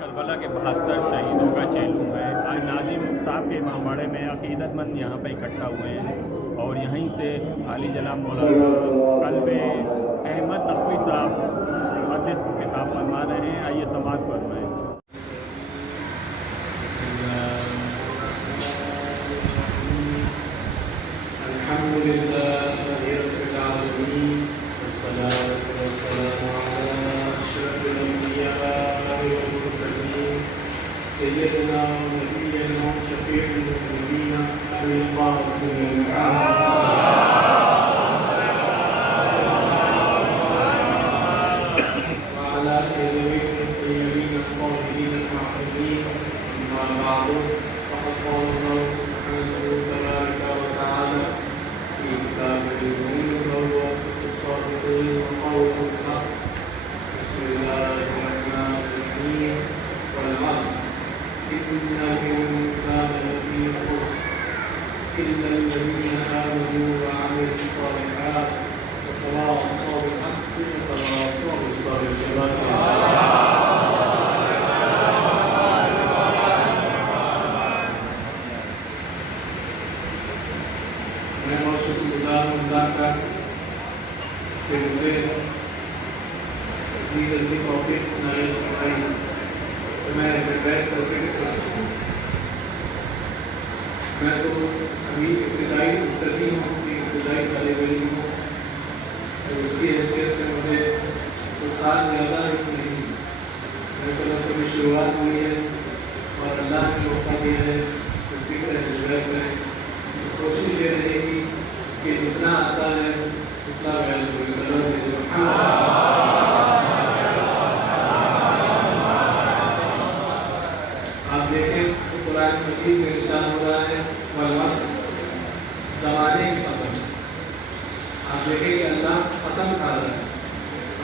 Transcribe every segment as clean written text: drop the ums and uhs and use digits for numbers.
کربلا کے 72 شہیدوں کا چیلوں ہے۔ آج ناظم صاحب کے امامباڑے میں عقیدت مند یہاں پہ اکٹھا ہوئے ہیں اور یہیں سے عالی جناب مولانا قلب احمد نقوی صاحب محدث خطاب فرما رہے ہیں۔ آئیے سماعت فرمائیں۔ الحمدللہ رب العالمین والصلاة والسلام علی اشرف الانبیاء والمرسلین سیدنا و نبینا شفیع المذنبین ابی القاسم وعلی آلہ الطیبین الطاہرین المعصومین اما بعد فقد قال اللہ سبحانہ تبارک و تعالی في كتابه المبين والواثق الصادقين وقول الحق بسم الله الرحمن الرحيم والعصر إن الإنسان لفي خسر إلا الذين آمنوا وعملوا الصالحات وتواصوا بالحق وتواصوا بالصبر. میں بہت شکر گزار ہوں اللہ کا کہ مجھے اتنی جلدی توفیق عنایت فرمائی کہ میں بیٹھ کر سکوں. میں تو ابھی ابتدائی مبتدی ہوں، ابتدائی طالب علم ہوں، اس کی حیثیت سے مجھے کچھ خاص زیادہ نہیں. میرے طرف سے بھی شروعات ہوئی ہے اور اللہ نے موقع دیا ہے اسی کا ہدایت کریں. کوشش یہ رہے گی کہ جتنا آتا ہے اتنا بیان کوئی سرور دے. آپ دیکھیں تو قرآن مجید میں ارشاد ہو رہا ہے والعصر، زمانے کی قسم. آپ دیکھیں کہ اللہ قسم کھا رہا ہے،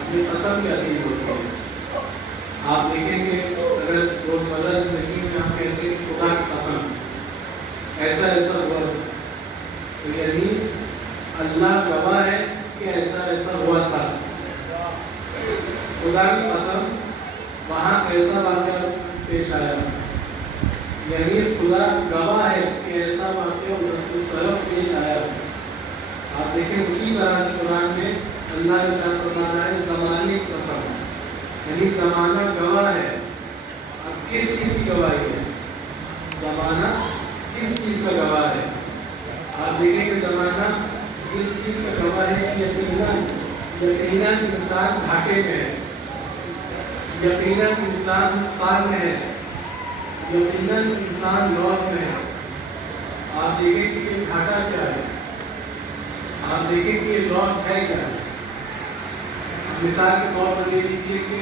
اپنی قسم کی عظیم ہوتی ہے. آپ دیکھیں کہ اگر روزمرہ زندگی میں ہم کہتے ہیں خدا کی قسم ایسا ایسا ہوا تو یعنی اللہ گواہ ہے کہ ایسا ایسا ہوا تھا. خدا کی قسم وہاں ایسا واقعہ پیش آیا یعنی خدا گواہ ہے کہ ایسا واقعہ اس طرف پیش آیا. آپ دیکھیں اسی طرح سے قرآن میں اللہ کا فرمان ہے زمانے کی قسم یعنی زمانہ گواہ ہے. اب کس چیز کی گواہی ہے؟ زمانہ کس چیز کا گواہ ہے؟ آپ دیکھیں کہ زمانہ اس چیز کا گواہ ہے کہ یقیناً انسان گھاٹے میں ہے، یقیناً انسان نقصان میں ہے، یقیناً انسان لاس میں ہے. آپ دیکھیں کہ یہ گھاٹا کیا ہے، آپ دیکھیں کہ یہ لاس ہے کیا ہے. مثال کے طور پر یہ لیجیے کہ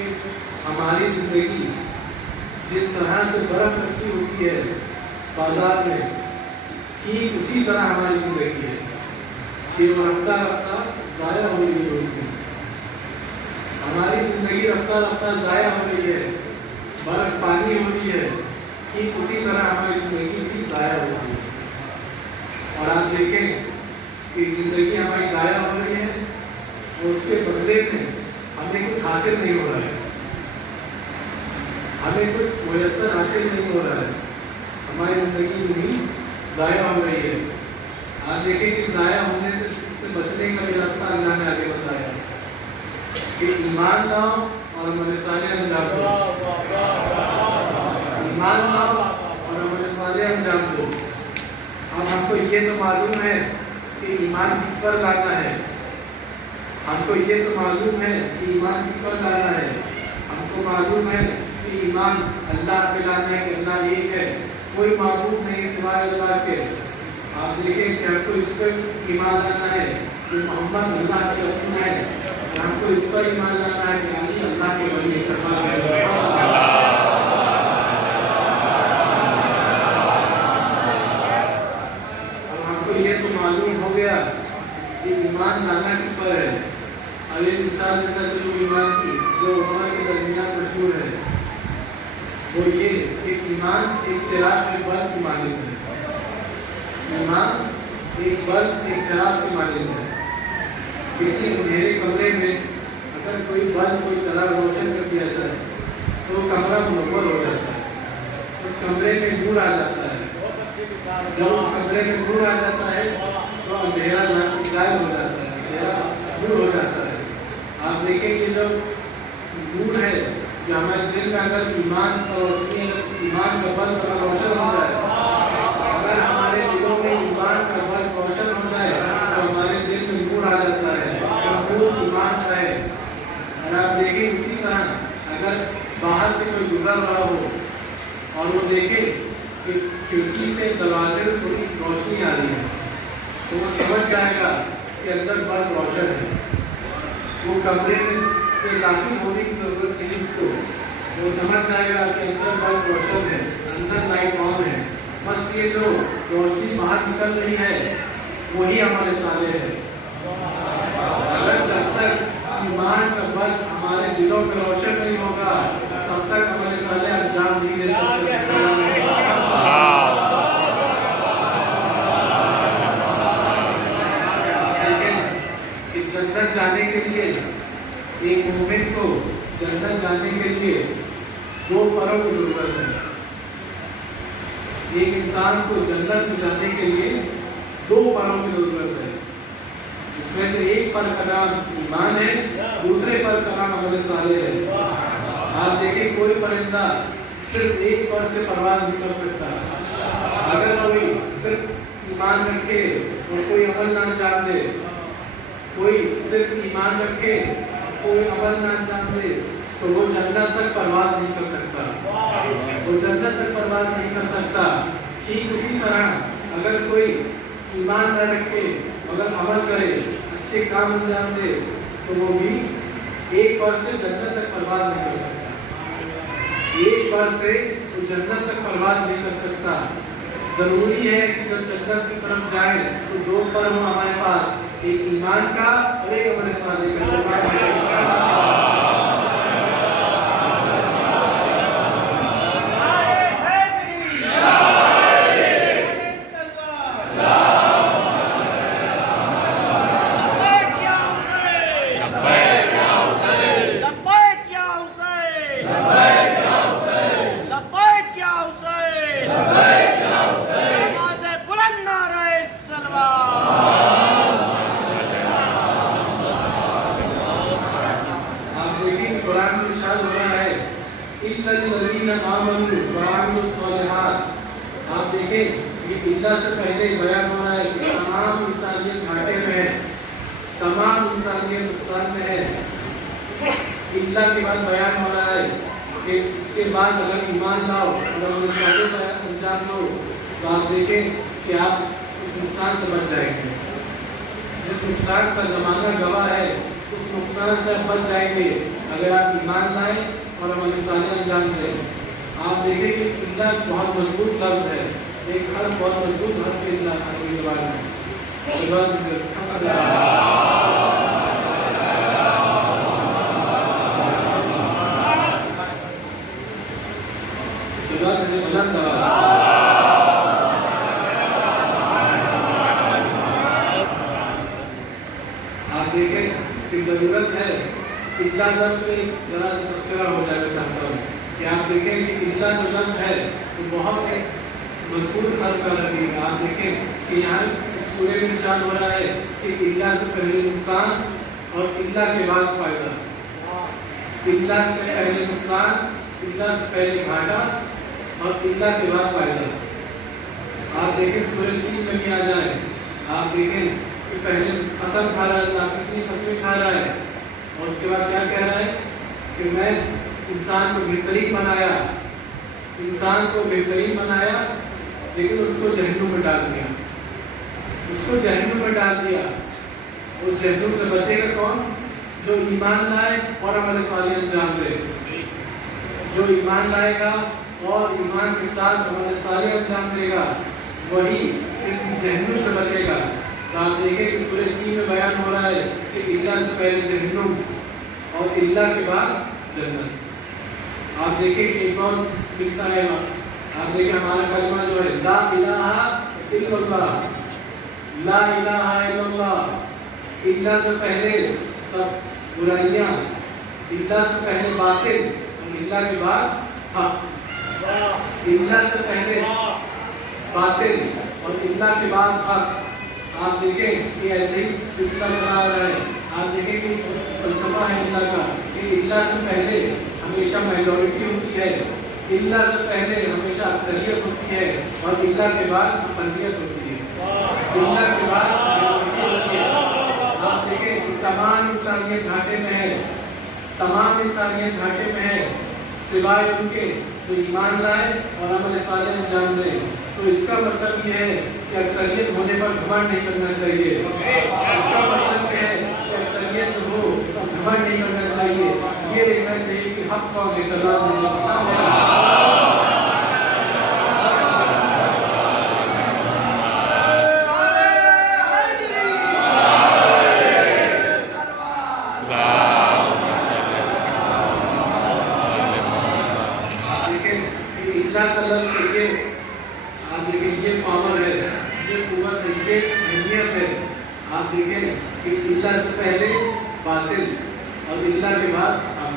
ہماری زندگی جس طرح سے برف رکھی ہوتی ہے بازار میں ٹھیک اسی طرح ہماری زندگی ہے کہ وہ رفتہ رفتہ ضائع ہو رہی ہوتی ہے. ہماری زندگی رفتہ رفتہ ضائع ہو رہی ہے، برف پانی ہو رہی ہے، ٹھیک اسی طرح ہماری زندگی بھی ضائع ہو رہی ہے. اور آپ دیکھیں کہ زندگی ہماری ضائع ہو رہی ہے اور اس کے بدلے میں ہمیں کچھ حاصل نہیں ہو رہا ہے، ہمیں کچھ میسر حاصل نہیں ہو رہا ہے. ہماری زندگی بھی ضائع ہو رہی ہے. آپ دیکھیں کہ ضائع ہونے سے اس سے بچنے کا بھی راستہ اللہ نے آگے بتایا کہ ایمان لاؤ اور عمل صالح انجام دو. ایمان لاؤ اور عمل صالح انجام دو. اب ہم کو یہ تو معلوم ہے کہ ایمان کس پر لانا ہے، ہم کو یہ تو معلوم ہے کہ ایمان کس پر لانا ہے. ہم کو معلوم ہے کہ ایمان اللہ پہ لانا ہے کہ اللہ ایک ہے، کوئی معبود نہیں سوائے اللہ کے. آپ دیکھیں کہ ہم کو اس پر ایمان لانا ہے کہ محمد اللہ کے رسول ہے، ہم کو اس پر ایمان لانا ہے کہ علی اللہ کے ولی ہے. اور ہم کو یہ تو معلوم ہو گیا کہ ایمان لانا کس پر ہے. اب ایک مثال دیتا چلو ایمان کی جو علماء کے درمیان مشہور ہے، وہ یہ کہ ایمان ایک چراغ کے بلب کی مانند ہے. ایمان ایک بلب ایک چراغ کی مانند ہے. کسی اندھیرے کمرے میں اگر کوئی بلب کوئی طرح روشن کر دیا جائے تو کمرہ منور ہو جاتا ہے. कमरे में नूर आ जाता है। जब उस कमरे में नूर आ जाता है तो अंधेरा गायब हो जाता है, अंधेरा दूर हो जाता है। आप देखेंगे जब नूर है कि हमारे दिल में अगर ईमान का रोशनी, ईमान का बल्ब अगर रोशन हो जाए, अगर हमारे दिलों में ईमान का बल्ब रोशन हो जाए तो हमारे दिल में नूर आ जाता है, नूर ईमान का है। और आप देखें उसी तरह अगर बाहर से कोई गुजर रहा हो और वो देखे कि खिड़की से दरवाजे में थोड़ी रोशनी आ रही है तो वो समझ जाएगा कि अंदर बल्ब रोशन है। वो कमरे में दाखिल होने की जरूरत नहीं उसको, वो समझ जाएगा कि अंदर बल्ब रोशन है, अंदर लाइट ऑन है। बस ये जो रोशनी बाहर निकल रही है वही हमारे साले है। अगर जब तक ईमान का बल्ब हमारे दिलों में रोशन नहीं होगा तब तक हमारे साले अंजाम नहीं दे सकते। जन्नत जाने के लिए एक मोमिन को जन्नत जाने के लिए दो परों की जरूरत है। एक इंसान को जन्नत में जाने के लिए दो परों की जरूरत है। इसमें से एक पर का नाम ईमान है, दूसरे पर का नाम अमल सालेह है। आप देखें कोई परिंदा सिर्फ एक पर से परवाज नहीं कर सकता। अगर कोई सिर्फ ईमान रखे और कोई अमल ना जान दे, कोई सिर्फ ईमान रखे कोई अमल ना जान दे तो वो जन्नत तक परवाज नहीं कर सकता, वो जन्नत तक परवाज नहीं कर सकता। ठीक उसी तरह अगर कोई ईमान न रखे मगर अमल करे, अच्छे काम अंजाम दे तो वो भी एक बार से जन्नत तक परवाज नहीं कर सकता। एक बार से वो जन्नत तक परवाज नहीं कर सकता। जरूरी है कि जब जन्नत की तरफ जाए तो दो पर हो हमारे पास, एक ईमान का और एक अमल सालेह का। आप देखें ये इल्ला से पहले बयान हो रहा है कि तमाम इंसानियत घाटे में है, तमाम इंसानियत नुकसान में है। इल्ला के बाद बयान हो रहा है कि उसके बाद अगर ईमान लाओ, अगर अंजाम दो तो आप देखें कि आप उस नुकसान से बच जाएंगे। जिस नुकसान का ज़माना गवाह है उस नुकसान से आप बच जाएंगे अगर आप ईमान लाए और अमल सालेह अंजाम दें। आप देखें कि इल्ला बहुत मजबूत लफ्ज़ है, एक हर बहुत मजबूत हर के इल्ला अरबी ज़बान में। आप देखें कि ज़रूरत है इल्ला लफ्ज़ में जरा सा तबसरा हो जाना चाहता हूँ कि आप देखें कि इल्ला जो लफ्ज़ है तो बहुत एक मजबूत हल कर रही है। आप देखें कि यहाँ इस पूरे में निशान हो रहा है कि इल्ला से पहले नुकसान और इल्ला के बाद फायदा, इल्ला से पहले नुकसान, इल्ला से पहले घाटा और इल्ला के बाद फायदा। आप देखें सूरज 3 में भी आ जाए, आप देखें कि पहले फसल खा रहा है, कितनी फसलें खा रहा है और उसके बाद क्या कह रहा है कि मैं इंसान को बेहतरीन बनाया, इंसान को बेहतरीन बनाया लेकिन उसको जहन्नुम में डाल दिया, उसको जहन्नुम में डाल दिया। उस जहन्नुम से बचेगा कौन? जो ईमान लाए और अमल सालेह अंजाम दे। जो ईमान लाएगा और ईमान के साथ अमल सालेह अंजाम देगा वही इस जहन्नुम से बचेगा। तो आप देखें कि सूरह 3 में बयान हो रहा है कि इल्ला से पहले जहन्नुम और इल्ला के बाद जन्नत। आप देखें कि एक और मिलता है, आप देखें हमारा कलमा जो है ला इलाहा इल्लल्लाह, ला इलाहा इल्लल्लाह। इल्ला से पहले सब बुराइयां, इल्ला से पहले बातिल और इल्ला के बाद हक। इल्ला से पहले बातिल और इल्ला के बाद हक। आप देखें कि ऐसे ही सिलसिला चला आ रहा है। आप देखें कि फलसफा है इल्ला का कि इल्ला से पहले हमेशा मेजॉरिटी होती है, इल्ला से पहले हमेशा अक्सरियत होती है और इल्ला के बाद अक़लियत होती है, इल्ला के बाद मेजॉरिटी होती है। आप देखें कि तमाम इंसानियत घाटे में है, तमाम इंसानियत घाटे में है सिवाय उनके जो ईमान लाए और अमल सालेह अंजाम दें। तो इसका मतलब ये है कि अक्सरियत होने पर घमंड नहीं करना चाहिए। इसका मतलब ये है कि अक्सरियत हो तो घमंड नहीं करना चाहिए। ये देखना चाहिए कि हक कौन है। सलाम ये पावर है, ये कुव्वत है, ये अहमियत है। आप देखें कि इल्ला से पहले बातिल और इल्ला के बाद हक।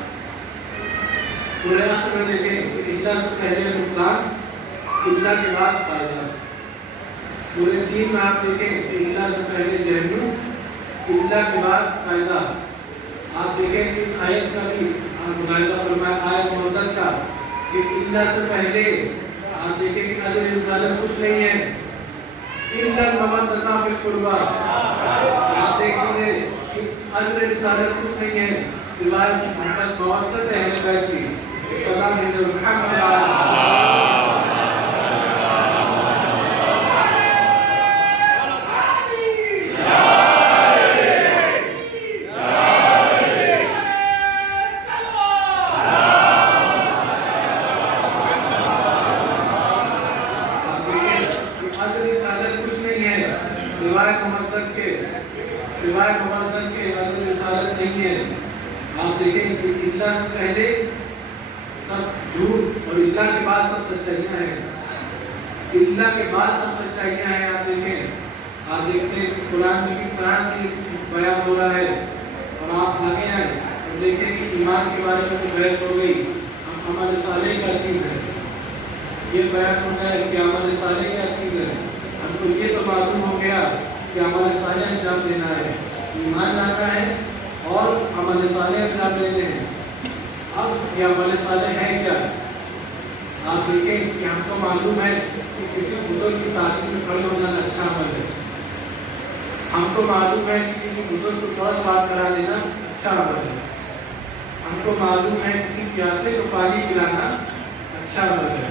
सूरह असर में देखें कि इल्ला से पहले नुकसान, इल्ला के बाद फायदा। सूरह 3 में आप देखें कि इल्ला से पहले जहन्नुम, इल्ला के बाद फायदा। आप देखें कि इस आयत का भी मुलाहिजा फरमाया आयत मुअद्दत का कि इल्ला से पहले आप देखें कि अजर रिसालत कुछ नहीं है, इल्ला मवद्दता फिल कुर्बा। आप देखेंगे इस अजर रिसालत कुछ नहीं है सिवाय मोहब्बत मवद्दत अहले बैत की। सलाम भेजो सिवाय मोहब्बत के अजर रिसालत नहीं है। आप देखें कि इल्ला से पहले सब झूठ और इल्ला के बाद सब सच्चाइयाँ हैं, इल्ला के बाद सब सच्चाइयाँ हैं। आप देखते हैं कुरान में किस तरह से बयान हो रहा है। और आप आगे आए और देखें कि ईमान के बारे में तो बहस हो गई, अमल सालेह क्या चीज़ है, ये बयान होता है कि अमल सालेह क्या चीज़ है। हमको ये तो मालूम हो गया कि अमल सालेह अंजाम देना है, ईमान लाना है और अमल सालेह अंजाम देने हैं। अब ये अमल सालेह है क्या? आप देखें कि हमको मालूम है कि किसी बुजुर्ग की तासीर में खड़े हो जाना अच्छा अमल है। हमको मालूम है कि किसी बुजुर्ग को सौ बात करा देना अच्छा अमल है। हमको मालूम है किसी प्यासे को पानी पिलाना अच्छा अमल है।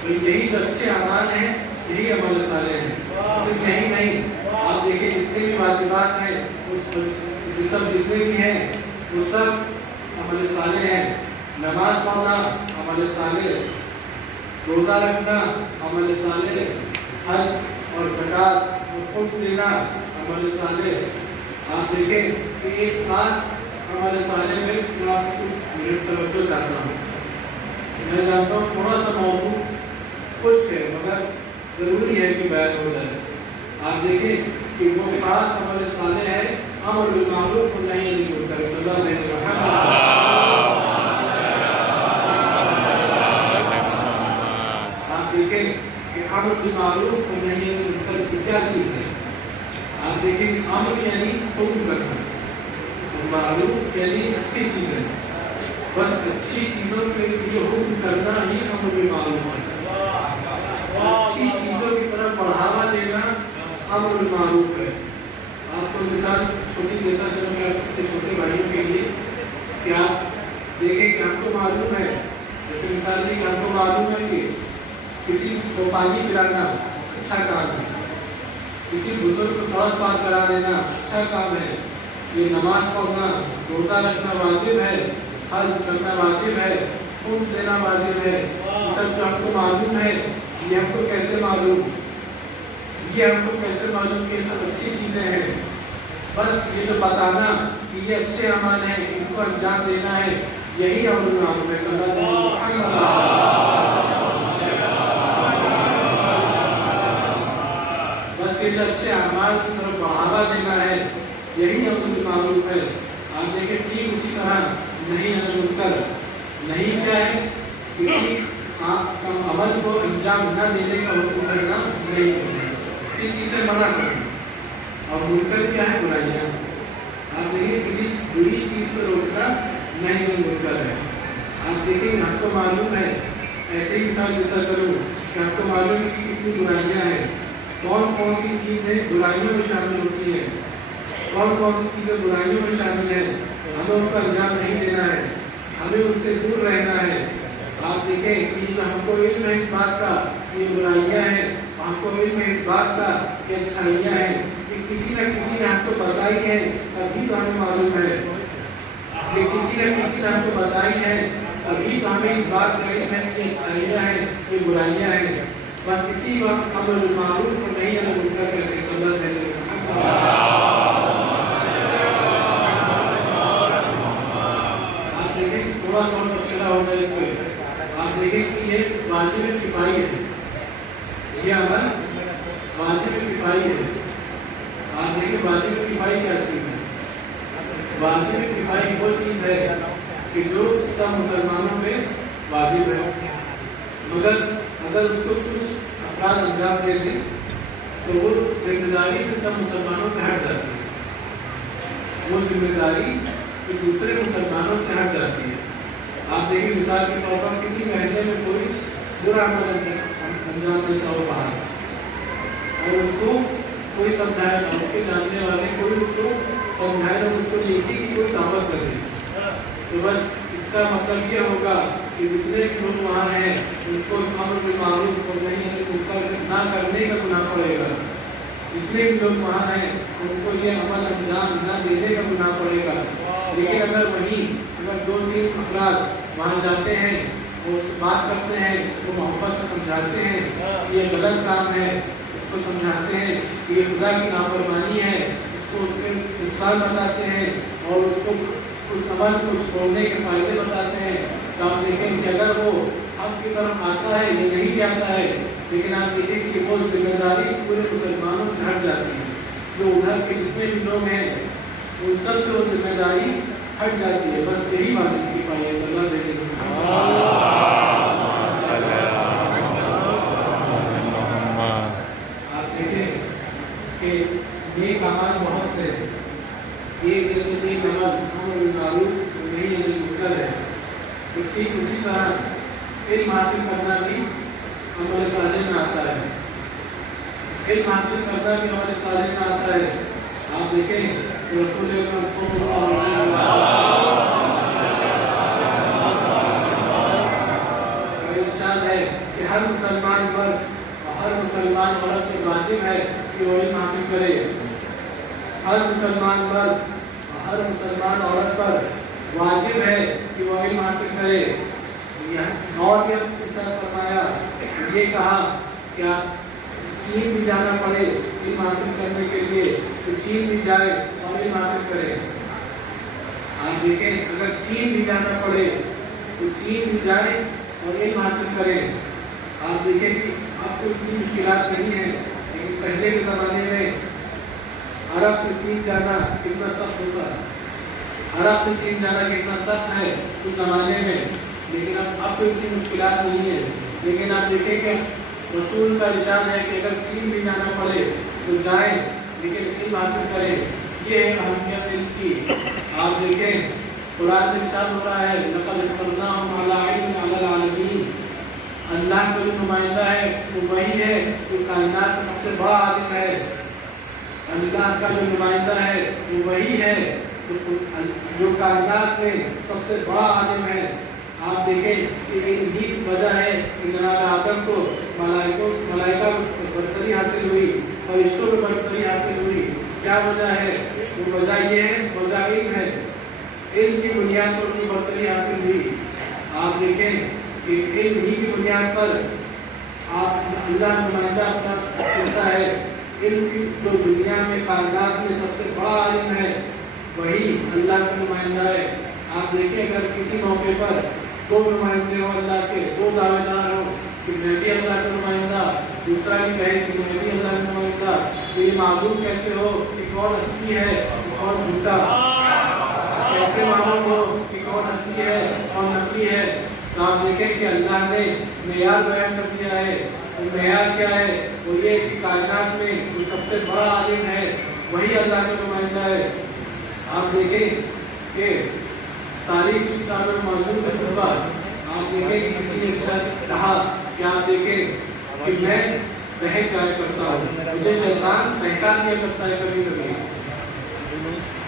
तो यही जो अच्छे अमाल हैं यही अमल सालेह हैं। सिर्फ यही नहीं, आप देखिए जितने भी वाजिबात हैं उस सब जितने भी हैं वो सब अमल सालेह हैं। नमाज पढ़ना अमल सालेह, रोज़ा रखना अमल सालेह, हज और ज़कात और खुम्स देना अमल सालेह। आप देखें कि एक खास अमल सालेह में मैं आपको तवज्जो चाहता हूँ। मैं जानता हूँ थोड़ा सा मौजूद खुश्क है मगर ज़रूरी है कि बयान हो जाए। आप देखें कि वो खास अमल सालेह है अमर बिल मारूफ और नही अनिल मुनकर। सल्लल्लाहु अलैहि वसल्लम। आप देखें कि अमर बिल मारूफ और नही अनिल मुनकर की क्या चीज़ है। आप देखें अमर यानी हुक्म करना, मारूफ यानी अच्छी चीज़ है। बस अच्छी चीज़ों के लिए हुक्म करना ही अमर बिल मारूफ है। अच्छी चीज़ों की तरफ बढ़ावा देना अमर बिल मारूफ है। आपको मिसाल छोटी देता चलो मैं अपने छोटे भाइयों के लिए कि आप देखें कि हमको मालूम है, जैसे मिसाल दी कि हमको मालूम है कि किसी को पानी पिलाना अच्छा काम है, किसी बुजुर्ग को सौत पार करा देना अच्छा काम है, ये नमाज पढ़ना, रोज़ा रखना वाजिब है, हज करना वाजिब है, खुम्स देना वाजिब है। ये सब जो हमको मालूम है ये हमको कैसे मालूम, ये हमको कैसे मालूम कि ये सब अच्छी चीज़ें हैं। बस ये जो बताना कि ये अच्छे अमल हैं इनको अंजाम देना है यही अमल मालूम है। बस ये जो अच्छे अमाल की तरफ बढ़ावा देना है यही अमल मालूम है। आप देखें ठीक उसी तरह नहीं अनिल मुनकर, नहीं क्या है किसी अमल को अंजाम न देने का हुक्म करना नहीं करना, किसी चीज़ से मना करना। और मुनकर क्या है? बुराइयाँ। आप देखिए किसी बुरी चीज़ से रोकना नहीं मुनकर है। आप देखिए आपको मालूम है, ऐसे ही मिसाल देता करूँ कि आपको मालूम है कि कितनी बुराइयाँ हैं, कौन कौन सी चीज़ें बुराइयों में शामिल होती हैं, कौन कौन सी चीज़ें बुराइयों में शामिल है, हमें उनका अंजाम नहीं देना है, हमें उनसे दूर रहना है। आप देखें कि हमको इल्म है इस बात का ये बुराइयाँ हैं, हमको इल्म है इस बात का कि अच्छाइयाँ हैं, कि किसी न किसी ने हमको बताई है, तभी तो हमें मालूम है, कि किसी न किसी ने हमको बताई है, तभी तो हमें इस बात का इल्म है कि अच्छाइयाँ हैं, ये बुराइयाँ हैं। बस इसी वक्त हम मालूम को नहीं है मुनकर करके सबक देते हैं। थोड़ा सा तफसीला होगा इस पर। आप देखें कि ये वाजिब किफाई है, ये अमल वाजिब किफाई है। आप देखिए वाजिब किफाई क्या चीज़ है? वाजिब किफाई वो चीज़ है कि जो सब मुसलमानों पे वाजिब है, मगर अगर उसको कुछ अफराद अंजाम दे दें तो वो जिम्मेदारी सब मुसलमानों से हट जाती है, वो जिम्मेदारी दूसरे मुसलमानों से हट जाती है। आप देखिए मिसाल के तौर पर किसी महीने में कोई बुरा अमल अंजाम देता हो बाहर, और उसको कोई समझाए ना, उसके जानने वाले कोई उसको समझाए ना, उसको लिखी की कोई दावत कर दे, तो बस इसका मतलब ये होगा कि जितने भी लोग वहाँ हैं उनको अमर बिल मारूफ और नहीं मुनकर ना करने का गुनाह पड़ेगा। जितने भी लोग वहाँ हैं उनको ये अमल अंजाम न देने का गुनाह पड़ेगा। लेकिन अगर अगर 2-3 अफराद वहाँ जाते हैं और उससे बात करते हैं, उसको मोहब्बत से समझाते हैं ये गलत काम है, उसको समझाते हैं कि ये खुदा की नाफरमानी है, उसको उसके नुकसान बताते हैं और उसको उस अमल को छोड़ने के फायदे बताते हैं, तो आप देखें कि अगर वो आपकी तरफ आता है ये नहीं आता है, लेकिन आप देखें कि वो जिम्मेदारी पूरे मुसलमानों से हट जाती है। जो उधर के जितने भी लोग हैं उन सब से वो जिम्मेदारी हट जाती है। बस यही वाजिब किफाई है। सल्लल्लाहु अलैहि वसल्लम। आप देखें कि नेक अमल बहुत से, एक जैसे नेक अमल अमर बिल मारूफ नहीं मुनकर है, तो ठीक उसी तरह इल्म हासिल करना भी अमल सालिह में आता है। इल्म हासिल करना भी अमल सालिह में आता है। आप देखें रसूल अकरम सल्लल्लाहु अलैहि वसल्लम इरशाद है कि हर मुसलमान मर्द और हर मुसलमान औरत पर वाजिब है कि वो इल्म हासिल करे। हर मुसलमान मर्द और हर मुसलमान औरत पर वाजिब है कि वो इल्म हासिल करे। और भी इरशाद फरमाया, ये कहा क्या चीन भी जाना पड़े इल्म हासिल करने के लिए तो चीन भी जाए और इल्म हासिल करे। आप देखें अगर चीन भी जाना पड़े तो चीन भी जाए और इल्म हासिल करे। आप देखें कि आपको इतनी मुश्किलात नहीं है, लेकिन पहले के ज़माने में अरब से चीन जाना कितना सख्त होता है, अरब से चीन जाना कितना सख्त है उस ज़माने में, लेकिन अब तो इतनी मुश्किलात नहीं है। लेकिन आप देखें कि रसूल का इरशाद है कि अगर चीन भी जाना पड़े तो जाए, लेकिन इल्म हासिल करें। ये है अहमियत इल्म की। आप देखें कुरान में इरशाद हो रहा है, लक़द इख्तरनाहुम अला इल्मिन अलल आलमीन। अल्लाह का जो नुमाइंदा है वो वही है जो कायनात का सबसे बड़ा आलिम है। अल्लाह का जो नुमाइंदा है वो वही है जो कायनात में सबसे बड़ा आलिम है। आप देखें कि इन्हीं वजह है कि जनाब आदम को मलाइका बरतरी हासिल हुई, फरिश्तों को बरतरी हासिल हुई। क्या वजह है? वो वजह ये है, वजह इल्म है। इल्म की बुनियाद पर उनकी बरतरी हासिल हुई। आप देखें कि इल्म ही की बुनियाद पर आप अल्लाह नुमाइंदा अपना चुनता है। इल्म की जो दुनिया में कायनात में सबसे बड़ा इल्म है वही अल्लाह का नुमाइंदा है। आप देखें अगर किसी मौके पर दो नुमाइंदे हो अल्लाह के, दो दावेदार हो कि मैं भी अल्लाह का नुमाइंदा, दूसरा भी कहे कि मैं भी अल्लाह का नुमाइंदा, तो ये मालूम कैसे हो कि कौन असली है कौन झूठा? कैसे मालूम हो कि कौन असली है कौन नकली है? तो आप देखें कि अल्लाह ने मेयार बयान कर दिया है। वो मेयार क्या है? वो ये कि कायनात में जो सबसे बड़ा आलिम है वही अल्लाह का नुमाइंदा है। आप देखें कि तारीख की किताब में मौजूद है, आप देखें कि किसी ने इरशाद कहा कि आप देखें कि मैं बहक जाया करता हूँ, मुझे शैतान बहका दिया करता है कभी कभी।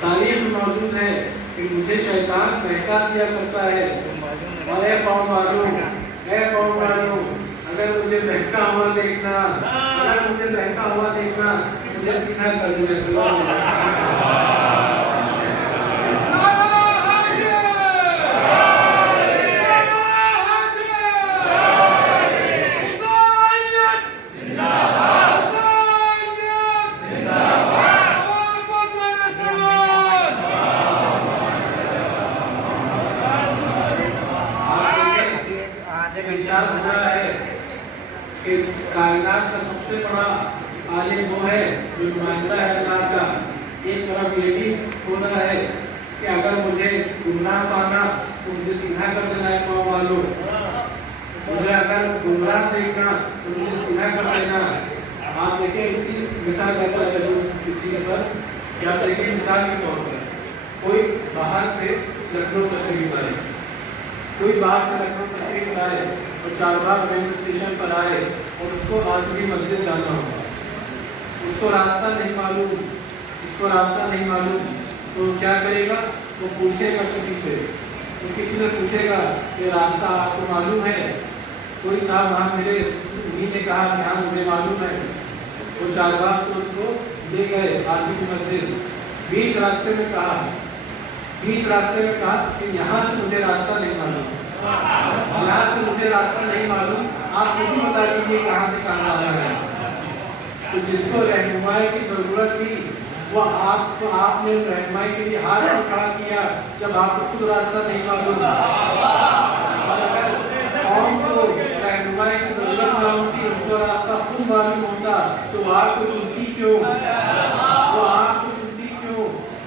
तारीख में मौजूद है कि मुझे शैतान बहका दिया करता है। और ऐ कौम वालों, अगर मुझे बहका हुआ देखना, मुझे सीधा कर दीजिए। इरशाद हो रहा है कि कायनात का सबसे बड़ा आलिम वो है जो नुमाइंदा है अल्लाह का। एक तरफ ये भी हो रहा है कि अगर मुझे गुमराह पाना तो मुझे सीधा कर देना है कौम वालों, मुझे अगर गुमराह देखना तो मुझे सीधा कर देना। आप देखें इसी मिसाल देता है इसी पर कि आप देखें मिसाल के तौर पर कोई बाहर से लखनऊ तशरीफ आए, कोई बाहर से लखनऊ तशरीफ आए और चारबाग रेलवे स्टेशन पर आए और उसको आसरी मस्जिद जाना होगा, उसको रास्ता नहीं मालूम, तो क्या करेगा? वो पूछेगा किसी से, तो किसी से पूछेगा कि रास्ता आपको मालूम है? कोई साहब वहाँ मिले, उन्हीं ने कहा कि हाँ मुझे मालूम है। वो चारबाग से उसको ले गए आसरी मस्जिद। बीच रास्ते में कहा कि यहाँ से मुझे रास्ता नहीं मालूम, आप मुझे बता दीजिए कहाँ से कहाँ जाना है। तो जिसको रहनुमाई की जरूरत थी वो आपने रहनुमाई के लिए हाथ में खड़ा किया जब आपको खुद रास्ता नहीं मालूम। और अगर कौम को रहनुमाई की जरूरत ना होती, उनको रास्ता खुद मालूम होता तो वो आपको चुनती क्यों?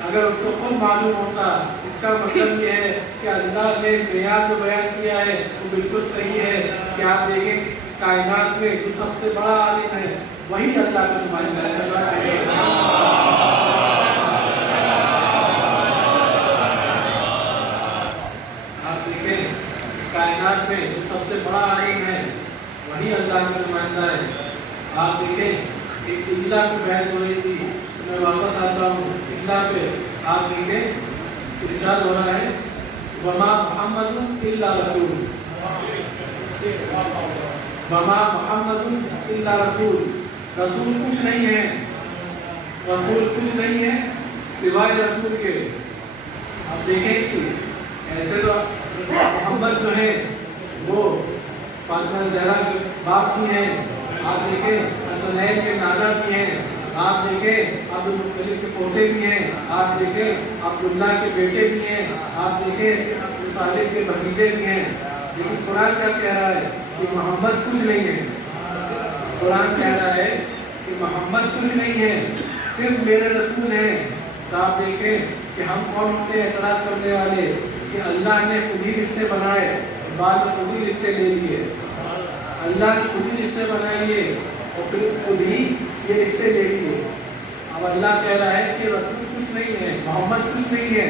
अगर उसको खुद मालूम होता। इसका मतलब ये है कि अल्लाह ने मेयार जो बयान किया है वो बिल्कुल सही है कि आप देखें कायनात में जो सबसे बड़ा आलिम है वही अल्लाह का नुमाइंदा है। आप देखें कायनात में जो सबसे बड़ा आलिम है वही अल्लाह का नुमाइंदा है। आप देखें एक इल्ला की बहस हो रही थी, मैं वापस आता हूँ इल्ला पे। आप देखें इरशाद हो रहा है वमा मुहम्मदुन इल्ला रसूल, वमा मुहम्मदुन इल्ला रसूल, रसूल कुछ नहीं है सिवाय रसूल के। आप देखें कि ऐसे तो मोहम्मद जो है वो फातिमा ज़हरा के बाप भी हैं, आप देखें हसनैन के नाना भी हैं, आप देखें अब्दुल मुत्तलिब के पोते भी हैं, आप देखें अब्दुल्ला के बेटे भी हैं, आप देखें अब्दुल तालिब के भतीजे भी हैं। लेकिन कुरान क्या कह रहा है कि मोहम्मद कुछ नहीं है। कुरान कह रहा है कि मोहम्मद कुछ नहीं है, सिर्फ मेरे रसूल हैं। तो आप देखें कि हम कौन होते हैं एतराज़ करने वाले कि अल्लाह ने खुद ही रिश्ते बनाए, बाद में खुद ही रिश्ते ले लिए। अल्लाह ने खुद ही रिश्ते बनाए और फिर खुद ही ये रिश्ते ले लिए। अब अल्लाह कह रहा है कि रसूल कुछ नहीं है, मोहम्मद कुछ नहीं है,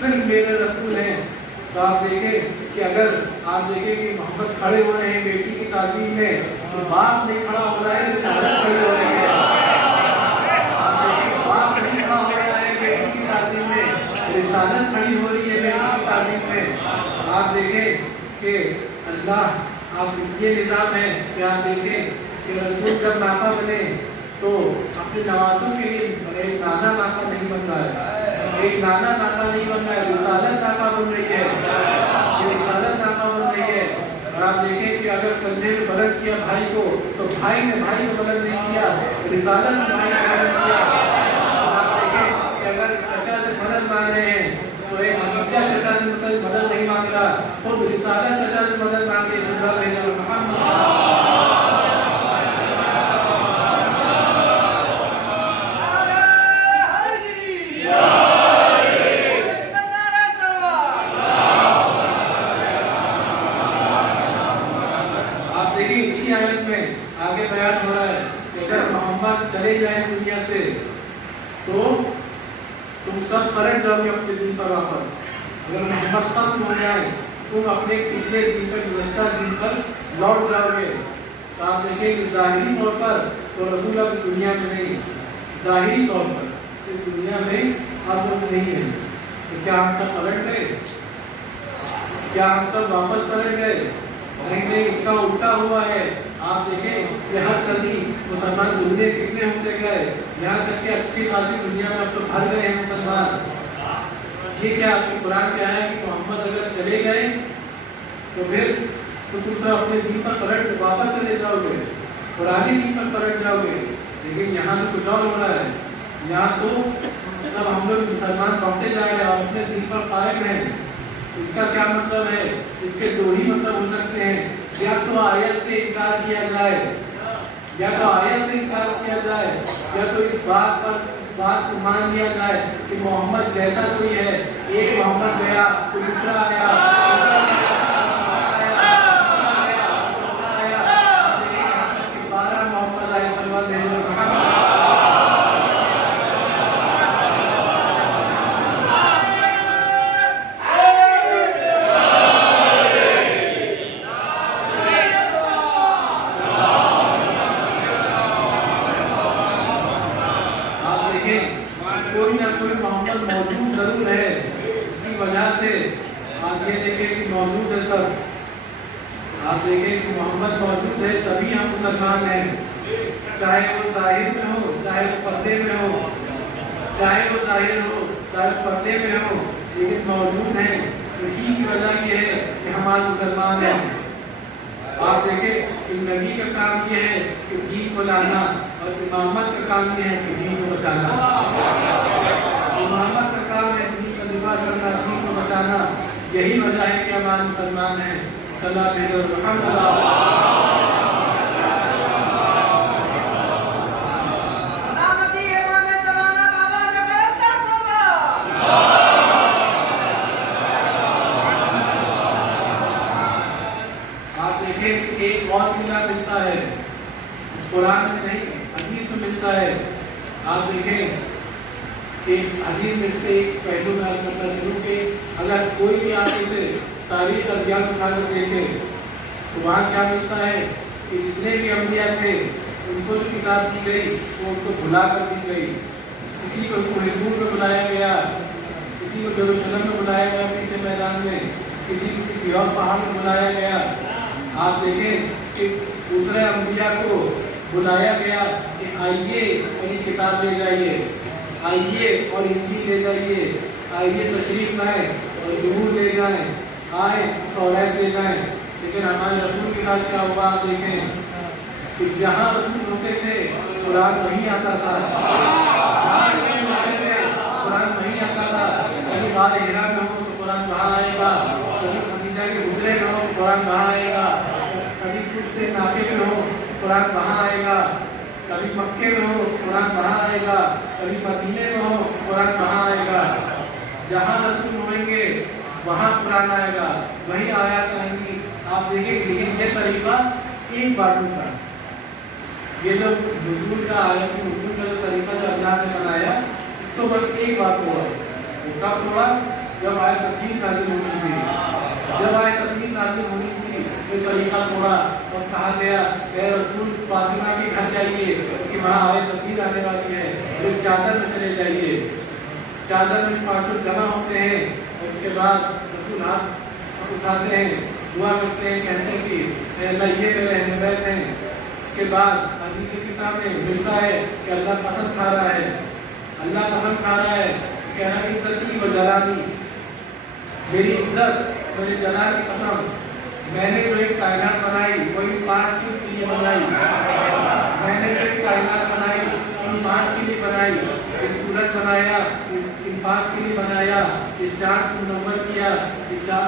सिर्फ मेरे रसूल हैं। तो आप देखें कि अगर आप देखें कि मोहम्मद खड़े हो रहे हैं बेटी की ताज़ीम में, तो बाप नहीं खड़ा हो रहा है, रिसालत खड़ी हो रही है। आप देखें बाप नहीं खड़ा हो रहा है बेटी की ताज़ीम में, रिसालत खड़ी हो रही है बेटी की ताज़ीम में। आप देखें कि अल्लाह आप ये निज़ाम है कि आप देखें कि रसूल जब नाका बने तो अपने नवासों के लिए एक नाना नाका नहीं बन रहा है, एक नाना नाका नहीं बन रहा है, रिसालत नाका बन रही है, ये रिसालत नाका बन रही है। और आप देखें कि अगर कंधे में बलद किया भाई को तो भाई ने भाई को बलद नहीं किया, रिसालत ने भाई को बलद किया। आप देखें कि अगर चचा से मदद मांग रहे हैं तो एक भतीजा चचा से मदद नहीं मांग रहा, खुद रिसालत चचा से मदद मांग के सल्लल्लाहु अलैहि वसल्लम। इसी आयत में आगे बयान हो रहा है कि अगर मोहम्मद चले जाए दुनिया से तो तुम सब पलट जाओगे अपने दिन पर वापस। अगर मोहम्मद खत्म हो जाए तुम अपने पिछले दिन पर गुज़श्ता दिन पर लौट जाओगे। तो आप देखें ज़ाहिरी तौर पर तो रसूल अब दुनिया में नहीं, ज़ाहिरी तौर पर इस दुनिया में अब वो नहीं है। तो क्या हम सब पलट गए? क्या हम सब वापस पलट गए? नहीं, इसका उल्टा हुआ है। आप देखें कि हर सदी मुसलमान दुनिया कितने होते गए, यहाँ तक कि अच्छी खासी दुनिया में अब तो भर गए हैं मुसलमान। ये क्या आपकी कुरान में आया कि मोहम्मद अगर चले गए तो फिर तो तुम सब अपने दीन पर पलट वापस चले जाओगे, पुराने दीन पर पलट जाओगे। लेकिन यहाँ तो कुछ और हो रहा है। यहाँ तो सब हम लोग मुसलमान बढ़ते जा रहे हैं और अपने दीन पर कायम हैं। इसका क्या मतलब है? इसके दो ही मतलब हो सकते हैं, या तो आयत से इनकार किया जाए, या तो आयत से इनकार किया जाए, या तो इस बात को मान लिया जाए कि मोहम्मद जैसा कोई है, एक मोहम्मद गया तो दूसरा आया, कोई ना कोई मोहम्मद मौजूद जरूर है। इसकी वजह से आप ये देखें कि मौजूद है सब। आप देखें कि मोहम्मद मौजूद है तभी हम मुसलमान हैं, चाहे वो जाहिर में हो, चाहे वो पर्दे में हो, चाहे वो जाहिर हो, चाहे पर्दे में हो, लेकिन मौजूद है। इसी की वजह ये है कि हम आज मुसलमान हैं। आप देखें कि नबी का काम ये है कि दीन को लाना, और इमामत का काम ये है कि दीन को बचाना। इमामत का काम है दीन का दिफा करना, दीन को बचाना। यही वजह है कि हम आज मुसलमान हैं। सल्लल्लाहु अलैहि वसल्लम। एक और मिला मिलता है, कुरान में नहीं, हदीस में मिलता है। आप देखें कि हदीस में से एक पहलू में आज करना शुरू के अगर कोई भी आदमी से तारीख का ज्ञान उठाकर देखे तो वहाँ क्या मिलता है कि जितने भी अम्बिया थे उनको जो किताब दी गई वो उनको भुला कर दी गई। किसी को हिंदू में बुलाया गया, किसी को जेरूसलम में बुलाया गया पीछे मैदान में, किसी को किसी और पहाड़ में बुलाया गया। आप देखें कि दूसरे अम्बिया को बुलाया गया कि आइए और ये किताब ले जाइए, आइए और इंजील ले जाइए, आइए तशरीफ लाएं और ज़बूर ले जाएं, आए तौरात ले जाएं। लेकिन हमारे रसूल के साथ क्या हुआ? आप देखें कि जहाँ रसूल होते थे कुरान वहीं आता था, कुरान वहीं आता था। कभी बात हिरा में हो तो कुरान वहाँ आएगा, कभी खदीजा के गुजरे में हो तो कुरान वहाँ आएगा, कभी कुछ नाके में हो कुरान वहाँ आएगा, कभी मक्के में हो कुरान वहाँ आएगा, कभी मदीने में हो कुरान वहाँ आएगा। जहाँ रसूल होंगे वहाँ कुरान आएगा, वही आयत आएंगी। आप देखें लेकिन ये तरीका एक बार था। ये जो नुज़ूल का आया कि नुज़ूल का जो तरीका जो अल्लाह ने बनाया इसको बस एक बात हुआ। वो कब हुआ? जब आयत तकदीर नाज़िल होनी थी। जब आयत तकदीर नाज़िल होनी थी ये तरीका थोड़ा और कहा गया कि रसूल फातिमा के घर जाइए कि वहाँ आयत तकदीर आने वाली है, फिर चादर में चले जाइए। चादर में पाँचों जमा होते हैं, उसके बाद रसूल हाथ उठाते हैं, दुआ करते हैं, कहते हैं कि अल्लाह ये मेरे अहल हैं। उसके बाद हदीस के सामने मिलता है कि अल्लाह कसम खा रहा है, अल्लाह कसम खा रहा है, कह रहा है इज्जती व जलाली, मेरी इज्जत मेरे जलाल की कसम, मैंने जो एक कायनात बनाई वही 5 के लिए बनाई, मैंने जो एक कायनात बनाई इन 5 के लिए बनाई। ये सूरज बनाया इन 5 के लिए बनाया, ये चाँद को मुनव्वर किया, ये चाँद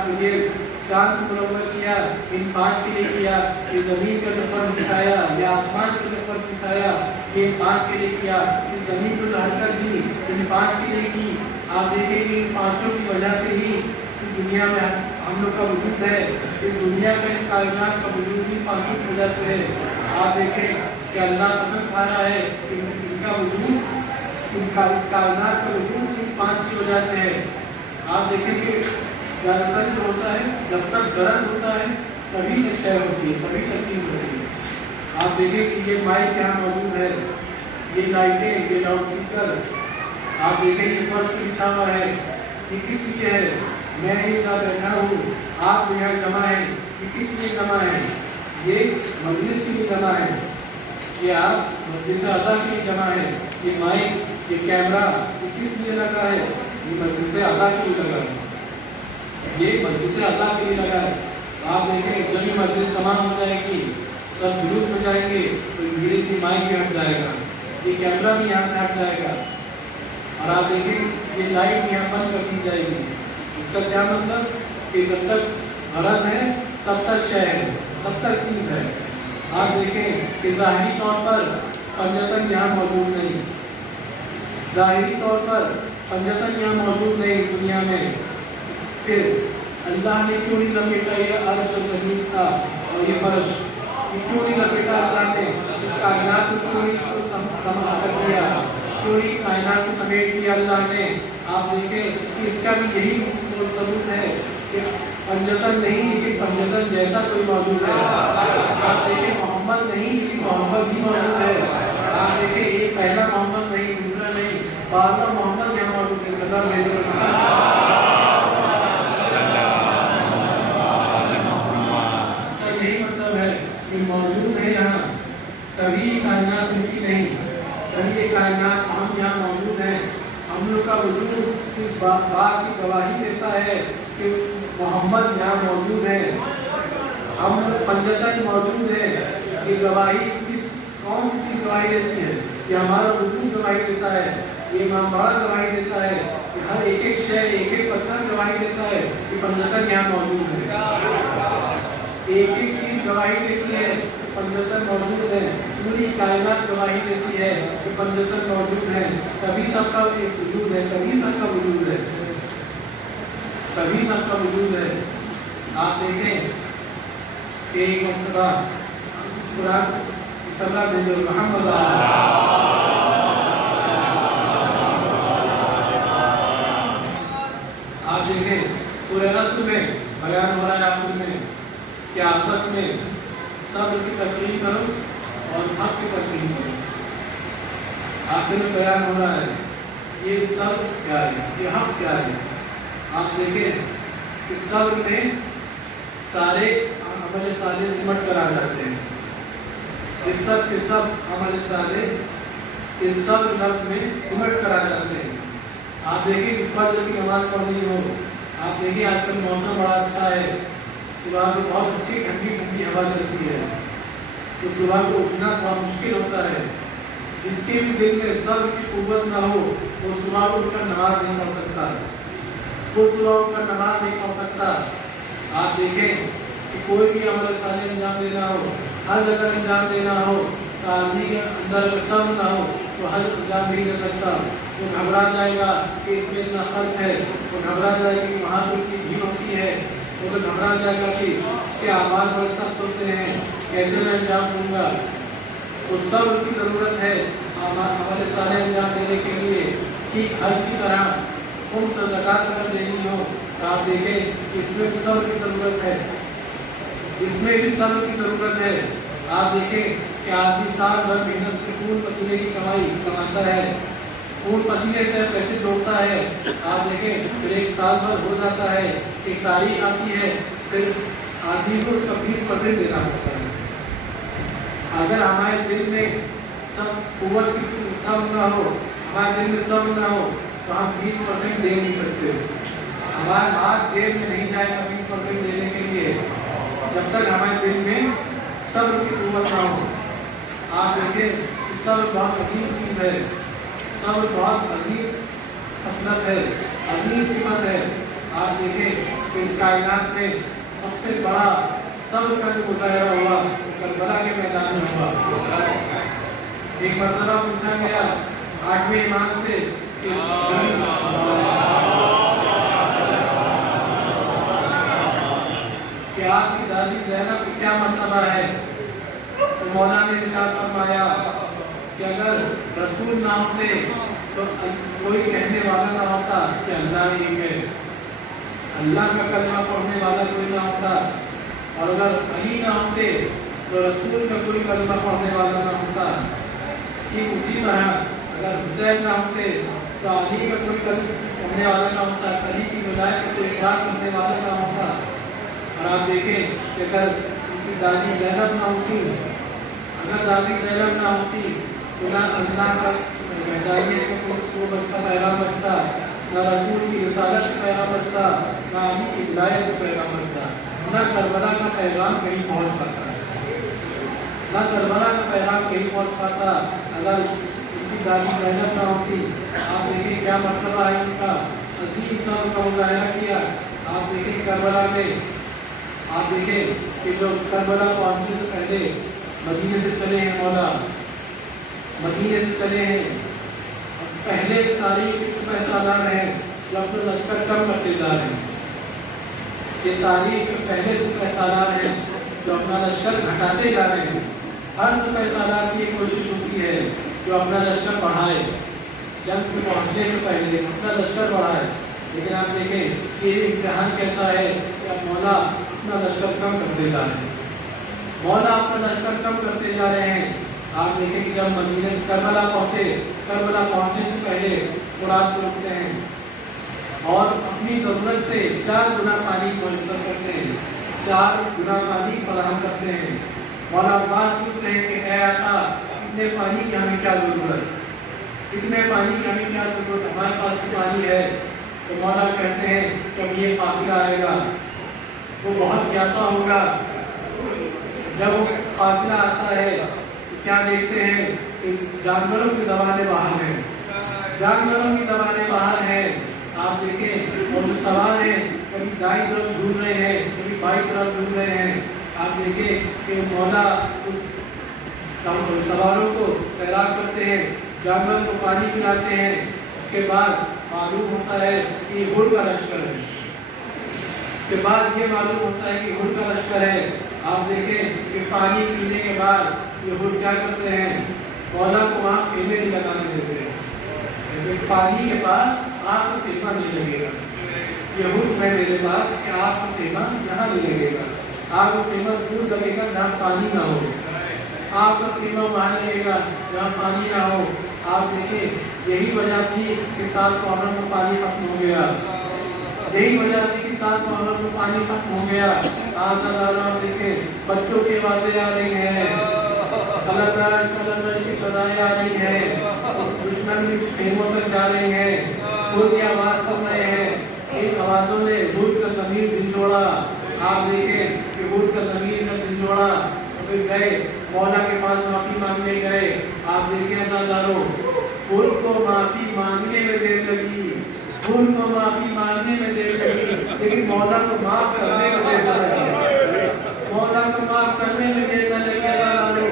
को मुनव्वर किया इन 5 के लिए किया, ये ज़मीन के ऊपर बिछाया, ये आसमान के ऊपर बिछाया, ये 5 के लिए किया, इस ज़मीन को हरकत दी इन 5 के लिए की। आप देखेंगे इन 5 की वजह से ही इस दुनिया में हम लोग का वजूद है, इस दुनिया का, इस कायनात का वजूद ही पानी की वजह से है। आप देखें कि अल्लाह पसंद खा रहा है कि इनका वजूद, इनका इस कायनात का वजूद इन 5 की वजह से है। आप देखें कि ज़्यादातर जो होता है, जब तक गरज होता है तभी शय होती है, तभी तकलीफ होती है। आप देखें कि ये माइक यहाँ मौजूद है, ये लाइटें, ये लाउड स्पीकर, आप देखें ये फर्श बिछा हुआ है, ये किस लिए है? मैं यहाँ बैठा हूँ, आप यहाँ जमा है, ये किस लिए जमा है? ये मजलिस के लिए जमा है, ये आप मजलिस अदा के लिए जमा है। ये माइक, ये कैमरा, ये किस लिए लगा है? ये मजलिस अदा के लिए लगा है, ये मजलिस अदा के लिए लगा है। आप देखें जब ये मजलिस तमाम हो जाएगी, सब जुलूस में जाएंगे तो धीरे धीरे माइक भी हट जाएगा, ये कैमरा भी यहाँ से हट जाएगा, और आप देखें ये लाइट यहाँ बंद कर दी जाएगी। इसका क्या मतलब कि जब तक गरज है तब तक शय है, तब तक चीज़ है। आप देखें कि ज़ाहिरी तौर पर पंजतन यहाँ मौजूद नहीं, ज़ाहिरी तौर पर पंजतन यहाँ मौजूद नहीं दुनिया में, फिर अल्लाह ने क्यों नहीं लपेटा ये अर्श और ज़मीन का और ये फर्श, ये क्यों नहीं लपेटा अल्लाह ने? इस कायनात को क्यों नहीं इसको समाप्त कर दिया, क्यों नहीं कायनात को समेट दिया अल्लाह ने? आप देखें कि इसका भी यही सबूत है कि पंजतन नहीं लेकिन पंजतन जैसा कोई मौजूद है। आप देखें मोहम्मद नहीं लेकिन मोहम्मद भी मौजूद है। आप देखें एक पहला मोहम्मद नहीं, दूसरा नहीं, 12वां मोहम्मद यहाँ मौजूद है। इसका यही मतलब है कि मौजूद है यहाँ, तभी कायनात मिलती नहीं, तभी ये कायनात हम यहाँ मौजूद हैं। हम लोग का वजूद इस बात की गवाही देता है कि मोहम्मद यहाँ मौजूद है, हम पंजतन मौजूद है। ये गवाही किस कौन सी चीज़ गवाही देती है? ये हमारा वजूद गवाही देता है, ये इमाम बाड़ा गवाही देता है, कि हर एक एक शय, एक एक पत्थर गवाही देता है कि पंजतन यहाँ मौजूद है। एक एक चीज़ गवाही देती है कि पंजतन मौजूद है, पूरी कायनात गवाही देती है कि पंजतन मौजूद है, तभी सबका वजूद है, तभी सबका वजूद है, तभी सबका वजूद है। आप देखें कि एक मरतबा इस कुरान सल्लल्लाहु अलैहि वसल्लम आप देखें सूरह नस्र में बयान हो रहा है आखिर में कि आपस में सब्र की तकलीफ करो और हक की तकलीफ करो। आखिर में बयान हो रहा है ये सब्र क्या है, ये हक क्या है। आप देखें कि सब्र में सारे अमल साले सिमट कर आ जाते हैं, इस सब के सब अमल साले इस सब लफ्ज में सिमट कर आ जाते हैं। आप देखिए कि फजर की नमाज पढ़नी हो, आप देखिए आजकल मौसम बड़ा अच्छा है, सुबह को बहुत अच्छी ठंडी ठंडी हवा चलती है, तो सुबह को उठना बहुत मुश्किल होता है। जिसके भी दिल में सब्र की कुव्वत ना हो वो सुबह को उठकर नमाज नहीं पढ़ सकता, वो सुबह उठकर नमाज नहीं पढ़ सकता। आप देखें कि कोई भी अमल साले अंजाम देना हो, हर जगह अंजाम देना हो, तो आदमी के अंदर अगर सब्र ना हो तो हर अंजाम नहीं दे सकता। वो घबरा जाएगा कि इसमें इतना खर्च है, वो घबरा जाएगा कि वहाँ पर इतनी भीड़ होती है, वो तो घबरा जाएगा कि इसके आवाज़ बड़े सख्त होते हैं, कैसे मैं अंजाम दूंगा। तो सब्र की ज़रूरत है हमारे सारे अंजाम देने के लिए। ठीक हज की तरह उन ज़कात अगर देनी हो तो आप देखें इसमें भी सब्र की ज़रूरत है, इसमें भी सब्र की ज़रूरत है। आप देखें कि आदमी साल भर मेहनत से खून पसीने की कमाई कमाता है, खून पसीने से पैसे जोड़ता है। आप देखें फिर एक साल भर हो जाता है, एक तारीख आती है, फिर आदमी को उसका 20% देना पड़ता है। अगर हमारे दिल में सब कुव्वत की सब ना हो, हमारे दिल में सब ना हो तो हम 20% दे नहीं सकते। हमारा हाथ जेब में नहीं जाएगा 20% देने के लिए जब तक हमारे दिल में सब्र की कुव्वत ना हो। आप देखें कि सब्र बहुत अजीम चीज़ है, सब्र बहुत अजीम खसलत है, अजीम सिफत है। आप देखें कि इस कायनात में सबसे बड़ा सब्र का जो मुजाहरा हुआ करबला के मैदान में हुआ। एक मरतबा पूछा गया 8वें इमाम से कि दादी ज़ैनब को क्या मर्तबा है। तो मौला ने इरशाद फरमाया कि अगर रसूल ना होते तो कोई कहने वाला ना होता कि अल्लाह एक है, अल्लाह का कलमा पढ़ने वाला कोई ना होता, और अगर अली ना होते तो रसूल का कोई कलमा पढ़ने वाला ना होता। ठीक उसी तरह अगर हुसैन ना होते तो अली का कोई कलमा पढ़ने वाला ना होता, अली की विलायत का कोई इकरार करने वाला ना होता। और आप देखें कि अगर उनकी दादी ज़ैनब ना होती, अगर दादी ज़ैनब ना होती तो ना अल्लाह का हिदायत का कोई बचता पैगाम बचता, ना रसूल की रिसालत का पैगाम बचता, ना अली की विलायत का पैगाम बचता, ना करबला का पैगाम कहीं पहुँच पाता, ना करबला का पैगाम कहीं पहुँच पाता अगर उनकी दादी ज़ैनब ना होती। आप देखिए क्या मर्तबा है उनका, अजीम सब का मुजाहरा किया। आप देखें करबला में, आप देखें कि जो करबला पहुँचने से पहले मदीने से चले हैं मौला, मदीने से चले हैं, पहले तारीख सुबह सालान है जब तो लश्कर कम करते जा रहे हैं, ये तारीख पहले सुबह सालान है जो अपना लश्कर घटाते जा रहे हैं। हर सुबह सालान की कोशिश होती है जो अपना लश्कर बढ़ाए, जंग में पहुँचने से पहले अपना लश्कर बढ़ाए। लेकिन आप देखें कि इम्तिहान कैसा है कि अब मौला अपना लश्कर कम करते जा रहे हैं, मौला अपना लश्कर कम करते जा रहे हैं। आप देखें कि जब मदीने करबला पहुँचे, करबला पहुँचने से पहले कुरान पढ़ते हैं और अपनी ज़रूरत से 4 गुना पानी मुयस्सर करते हैं, 4 गुना पानी फराहम करते हैं। मौला अब्बास पूछ रहे हैं कि ऐ आका इतने पानी की हमें क्या ज़रूरत, इतने पानी की हमें क्या ज़रूरत, हमारे पास तो पानी है। तो मौला कहते हैं जब ये काफिला आएगा वो बहुत प्यासा होगा। जब वो काफिला आता है तो क्या देखते हैं कि जानवरों की ज़बानें बाहर हैं, जानवरों की ज़बानें बाहर हैं। आप देखें और जो सवार हैं कभी दाईं तरफ झूल रहे हैं, कभी बाईं तरफ झूल रहे हैं। आप देखें कि मौला उस सवारों को तैराक करते हैं, जानवरों को पानी पिलाते हैं। उसके बाद मालूम होता है कि हुर का लश्कर है, उसके बाद ये मालूम होता है कि हुर का लश्कर है। आप देखें कि पानी पीने के बाद ये हुर क्या करते हैं, मौला को वहाँ खेमे नहीं लगाने देते हैं, पानी के पास आपको खेमा नहीं लगेगा। ये हुर है मेरे पास कि आपको खेमा यहाँ नहीं लगेगा, आपको खेमा दूर लगेगा जहाँ पानी ना हो, आपका खेमा वहाँ लगेगा जहाँ पानी ना हो। आप देखें यही वजह थी कि 7 मुहर्रम को पानी खत्म हो गया, यही वजह थी कि 7 मुहर्रम को पानी खत्म हो गया। आज देखें बच्चों की आवाज़ें आ रही हैं, अलग की सदाएं आ रही हैं, दुश्मन की खेमों तक जा रही हैं, खुद की आवाज़ सुन रहे हैं। इन आवाज़ों ने हूद का ज़मीर झिझोड़ा। आप देखें कि हूद का ज़मीर ने झिझोड़ा, फिर गए मौला के पास माफ़ी मांगने गए। आप देखिए अज़ादारों, खुद को माफ़ी मांगने में देर लगी, खुद को माफ़ी मांगने में देर लगी, लेकिन मौला को माफ़ करने में देर न लगी, मौला को माफ़ करने में देर न लगी। अज़ादारों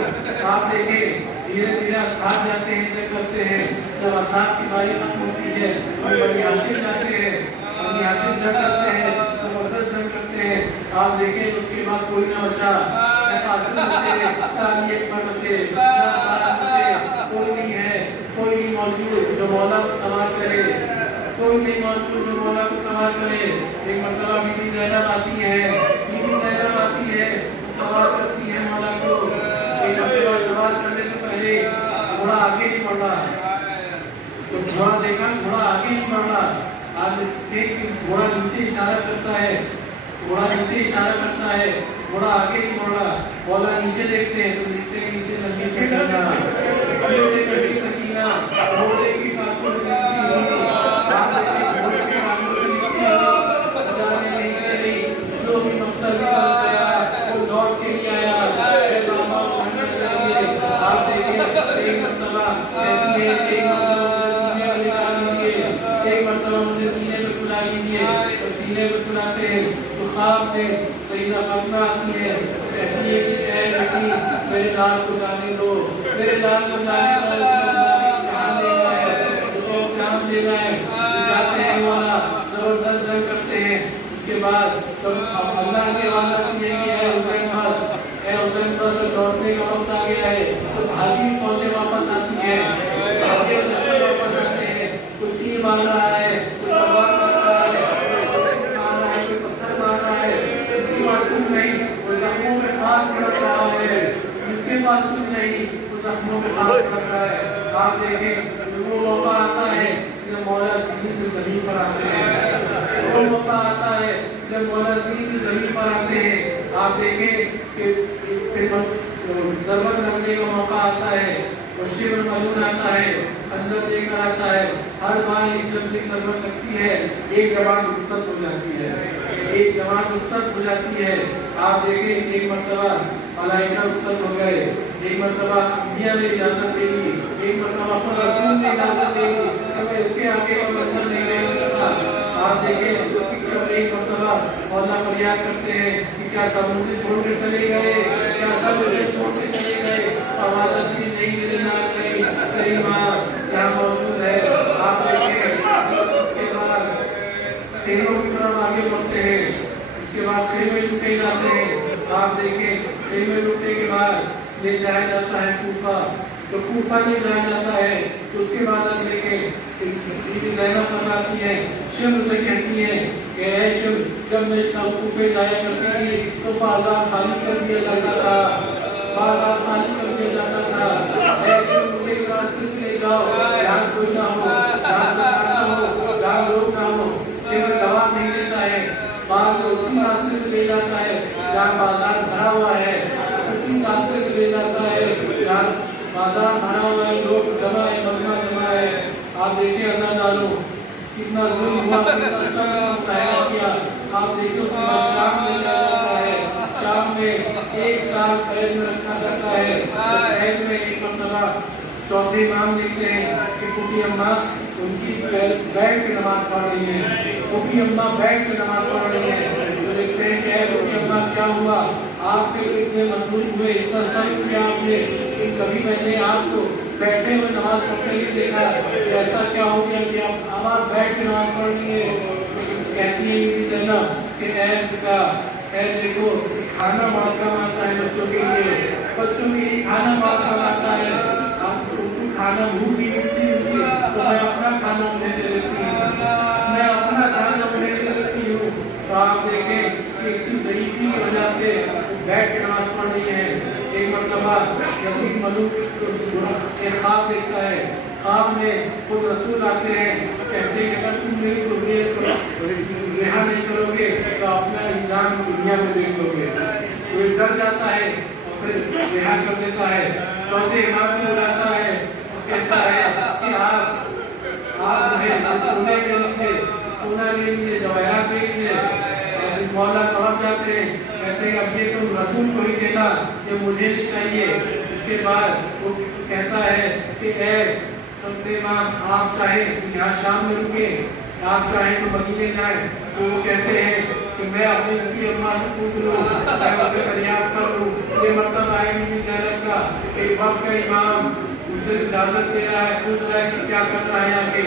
आप देखें धीरे धीरे असहाब जाते हैं, तय करते हैं। जब असहाब की बारी खत्म होती है तो बनी हाशिम जाते हैं, बनी हाशिम जंग करते हैं, ज़बरदस्त जंग करते हैं। आप देखें उसके बाद कोई ना बचा, कोई नहीं है, कोई नहीं मौजूद जो मौला को सवार करे, कोई नहीं मौजूद जो मौला को सवार करे। एक मरतबा बीबी ज़ैनब आती है, बीबी ज़ैनब आती है, सवार करती है मौला को। एक मरतबा सवार करने से पहले घोड़ा आगे नहीं बढ़ रहा, तो घोड़ा देखा घोड़ा आगे नहीं बढ़ रहा। आज देख घोड़ा नीचे इशारा करता है, घोड़ा नीचे इशारा करता है, घोड़ा आगे नहीं बढ़ रहा। मौला नीचे देखते हैं तो देखते हैं नीचे लंबी सकीना, लंबी सकीना घोड़े की खातों से निकली हुई, आप देखें घोड़े की खातों से निकली हुई, जाने नहीं दे रही। जो भी मकसद निकल गया वो लौट के नहीं आया, बाबा उठाने लगे। आप देखें एक मरतबा कहती है एक मरतबा सीने पर लगा लीजिए, एक मरतबा मुझे सीने पर सुला लीजिए, तो सीने पर सुलाते हैं तो ख्वाब में सईदा फातिमा आती है, कहती है कि ऐ बेटी मेरे लाल को जाने दो, मेरे लाल को जाने दो, इम्तिहान देना है, उसको इम्तिहान देना है। जाते हैं वाला जबरदस्त जंग करते हैं। उसके बाद तो अल्लाह की आवाज़ आती है कि ऐ आगे आए तो भागी फौजें वापस आती है, भागे लश्कर वापस आते हैं, कोई तीर मार रहा है, कोई तलवार मार रहा है, कोई मार रहा है, कोई पत्थर मार रहा है, इसके पास कुछ नहीं, वो जख्मों में खाक छिड़क रहा है, जिसके पास कुछ नहीं वो जख्मों में खाक छिड़क रहा है। आप देखें वो मौका आता है जब मौला अज़ीज़ से जमीन पर आते हैं, वो मौका आता है जब मौला अज़ीज़ से जमीन पर आते हैं। आप देखें कि ज़रबत लगने का मौका आता है, शिवर मलून आता है, अंदर लेकर आता है, हर बार एक जब से ज़रबत लगती है एक जवान रुखसत हो जाती है, एक जवान रुखसत हो जाती है। आप देखें एक मरतबा मलाइका रुखसत हो गए, एक मरतबा अंबिया ने इजाज़त दे दी, एक मरतबा अपना रसूल ने इजाज़त दे दी, हमें इसके आगे और नजर नहीं रह सकता। आप देखें तो एक मरतबा मौला फरियाद करते हैं कि क्या सब मुझे छोड़ के चले गए, क्या सब मुझे छोड़ के चले गए, आवाज़ आती नहीं मेरे नाम नहीं तेरी माँ यहाँ मौजूद है। आप देखें उसके बाद खेलों की तरफ आगे बढ़ते हैं, इसके बाद खेमे लुटे जाते हैं। आप देखें खेमे लुटने के बाद ले जाया जाता है कूफा, तो कूफा ले जाया जाता है तो उसके बाद आप देखें बीबी ज़ैनब फरमाती है, शिव से कहती है कि ऐ शिव जब मैं कूफे जाया करती थी तो बाजार खाली कर दिया जाता था, बाजार खाली कर दिया जाता था। ऐ शिव मुझे इस रास्ते से ले जाओ जहाँ कोई ना हो, जहाँ सरकार ना हो, जहाँ लोग ना हो। शिव जवाब नहीं देता है, बाद में उसी रास्ते से ले जाता है जहाँ बाजार भरा हुआ है, उसी रास्ते से ले जाता है जहाँ बाजार भरा हुआ है, लोग जमा है, मजमा जमा है। आप देखिए अज़ादारों कितना जुल्म हुआ, कितना सख्त मुजाहिदा किया। आप देखिए उसके बाद शाम में जाया जाता है, शाम में 1 साल कैद में रखा जाता है। कैद में एक मरतबा चौथे इमाम देखते हैं कि फूफी अम्मा उनकी बैठ पे नमाज पढ़ रही है, फूफी अम्मा बैठ पे नमाज पढ़ रही है। तो देखते हैं कि फूफी अम्मा क्या हुआ, आपके इतने मंजूर हुए, इतना सख्त किया आपने कि कभी मैंने आपको बैठे हुए नमाज पढ़ते ही देखा, ऐसा क्या हो गया कि आप बैठ के नमाज पढ़ रही है। कहती है बीबी ज़ैनब कि ऐ देखो खाना मार का आता है बच्चों के लिए, बच्चों के लिए खाना मार का आता है, आप उनको खाना भूख भी मिलती होगी तो मैं अपना खाना उन्हें दे देती हूँ, मैं अपना खाना उन्हें दे देती हूँ। तो आप देखें कि इसकी शरीफी की वजह से बैठ के नमाज पढ़ रही है। एक मरतबा यज़ीद मलूक एक ख्वाब देखता है, ख्वाब में खुद रसूल आते हैं, कहते हैं अगर तुम मेरी ज़ुर्रियत को रिहा नहीं करोगे तो अपना इंसान दुनिया में देख लोगे। तो डर जाता है और फिर रिहा कर देता है। चौथे इमाम को बुलाता है और कहता है कि आप मुझे सोने के लिए सोना ले लीजिए, जवाहरात ले लीजिए। मौला तड़प जाते हैं, कहते हैं अब ये तुम रसूल को ही देना, ये मुझे नहीं चाहिए। इसके बाद वो कहता है कि ऐ चौथे इमाम आप चाहे तो यहाँ शाम में रुके, आप चाहे तो मदीने जाएं। तो वो कहते हैं कि मैं अपनी नबी अम्मा से पूछ लूँ, मैं उसे फरियाद कर लूँ। ये मतलब आए बीबी ज़ैनब का एक वक्त का इमाम उनसे इजाज़त दे रहा है, पूछ रहा है कि क्या करना है आगे।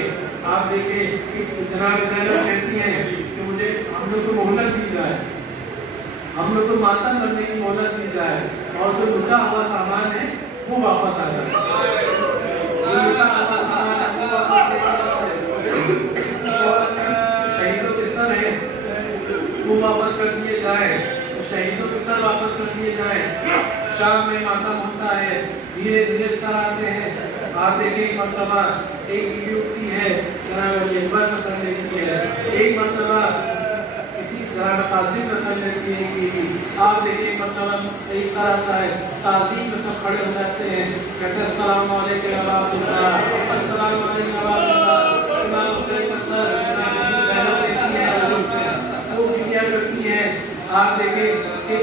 आप देखिए कि जनाब ज़ैनब कहती हैं कि मुझे हम लोग को मोहलत दी जाए, हम लोग को मातम करने की मोहलत दी जाए और जो लुटा हुआ सामान है वो वापस आ जाए। ये लुटा हुआ सामान है वो शहीदों के सर है वो वापस कर दिए जाए, तो शहीदों के सर वापस कर दिए जाए। शाम में मातम होता है, धीरे धीरे सर आते हैं। आप देखें मरतबा एक बीवी उठती है, जनाब अकबर पसंद लेती है, एक मरतबा किसी जनाब कासिम पसंद लेती है बीवी। आप देखिए मरतबा एक सर आता है, ताज़ीम में सब खड़े हो जाते हैं, कहते हैं अस्सलाम वालेकुम व रहमतुल्लाह, अस्सलाम वालेकुम व रहमतुल्लाह। इमाम हुसैन का सर वो क्या करती है। आप देखें कि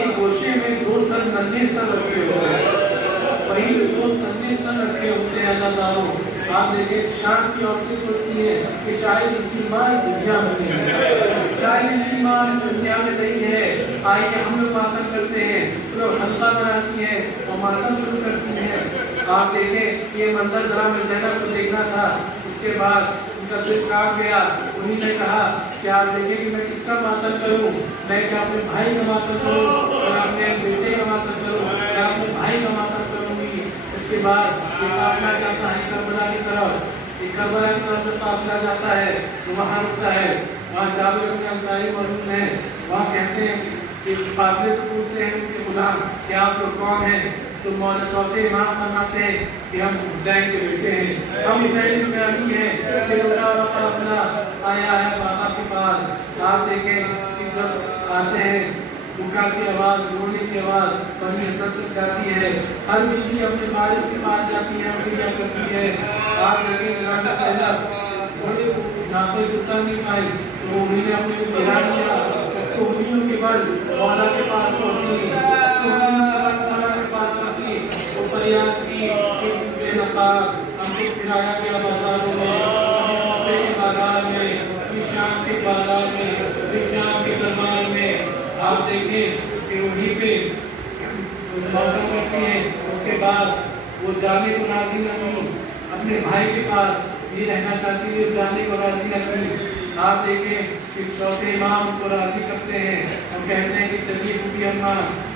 एक गोशे में 2 सर नन्हे सर रखे होते हैं, वहीं 2 नन्हे सर रखे होते हैं अज़ादारों। आप देखें शाम की औरतें सोचती है कि शायद इनकी माँ दुनिया में नहीं है, शायद इनकी माँ दुनिया में नहीं है, आइए हम लोग मातम करते हैं। तो लोग हल्का बनाती हैं और मातम शुरू करती हैं। आप देखें ये मंजर जनाब ज़ैनब को देखना था। उसके बाद उनका दिल काट गया, उन्हीं ने कहा कि आप देखें कि मैं किसका मातम करूं, मैं क्या अपने भाई का मातम करूं, मैं अपने बेटे का मातम करूं, मैं अपने भाई का मातम बाद ये काफिला जाता है करबला की तरफ, ये करबला की तरफ जब काफिला जाता है तो वहाँ रुकता है, वहाँ जाबिर इब्न अंसारी मौजूद हैं, वहाँ कहते हैं कि काफिले से पूछते हैं उनके गुलाम कि आप लोग कौन हैं, तो मौला चौथे इमाम फरमाते हैं कि हम हुसैन के बेटे हैं, हम हुसैन के बेटी हैं, फिर उनका काफिला आया है बाबा के पास। आप देखें कि जब आते हैं बुका की आवाज़, रोने की आवाज़ बनी हजरत तक जाती है, हर बीवी अपने वारिस के पास जाती है, क्या करती है। आप देखें जनाना सैयद थोड़ी नापे से उतर नहीं पाई तो उन्हीं ने अपने गिरा लिया, तो उन्हीं के बल मौला के पास पहुंची, तो मौला के पास पहुंची तो फरियाद की बेनकाब हमको फिराया गया बाजारों में, कपड़े के बाजार में, शाम के बाजार में, शाम के दरबार में। आप देखें कि वहीं पे मौका करती है, उसके बाद वो जाने को राजी न की, अपने भाई के पास ये रहना चाहती है, जाने को राजी न की। आप देखें कि चौथे इमाम को राजी करते हैं, हम कहते हैं कि चलिए बूढ़ी अम्मा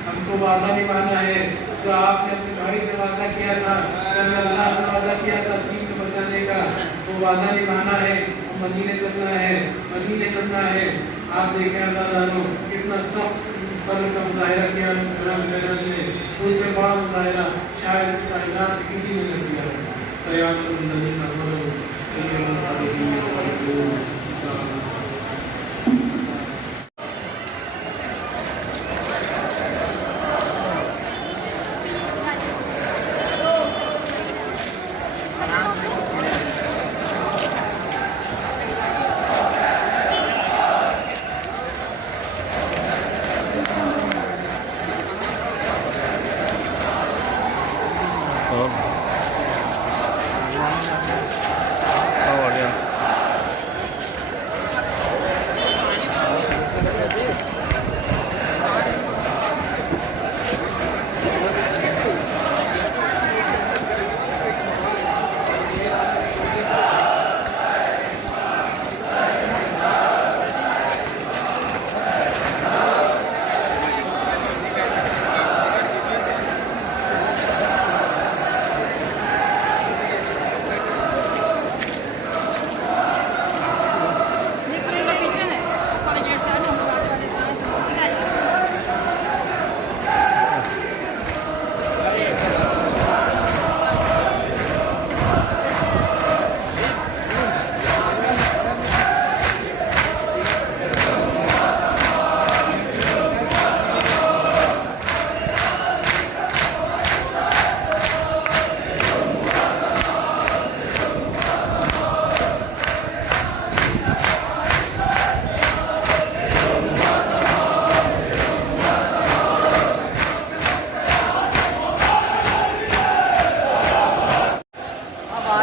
हमको वादा निभाना है, तो आपने अपने भाई से वादा किया था, अल्लाह से वादा किया था दीन को बचाने का, वो वादा निभाना है, मदीने चलना है, मदीने चलना है। आप देखें अल्लाह कितना सख्त सब्र का मुजाहिरा किया ने, उससे बड़ा मुजाहिरा शायद इस कायनात में किसी ने नहीं किया है।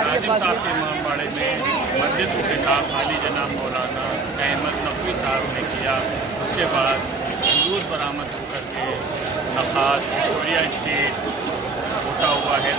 नाजिम साहब के इमामबाड़े में मजलिस का खिताब आली जनाब मौलाना अहमद नकवी साहब ने किया। उसके बाद दूध बरामद होकर के नखास विक्टोरिया स्टेट होता हुआ है